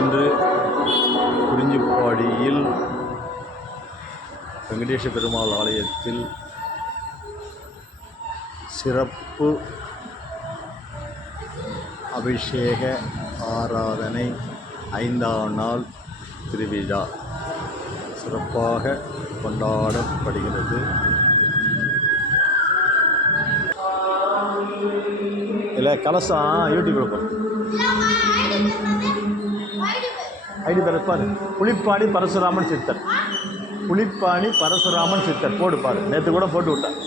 இன்று குறிஞ்சிப்பாடியில் வெங்கடேச பெருமாள் ஆலயத்தில் சிறப்பு அபிஷேக ஆராதனை 5ஆம் நாள் திருவிழா சிறப்பாக கொண்டாடப்படுகிறது. இல்லை கலசம் யூடியூப்பில் பாரு, ஐடி பேர் பாரு, புலிப்பாணி பரசுராமன் சித்தர், புலிப்பாணி பரசுராமன் சித்தர் போடு பாரு, நேற்று கூட போட்டு விட்டேன்.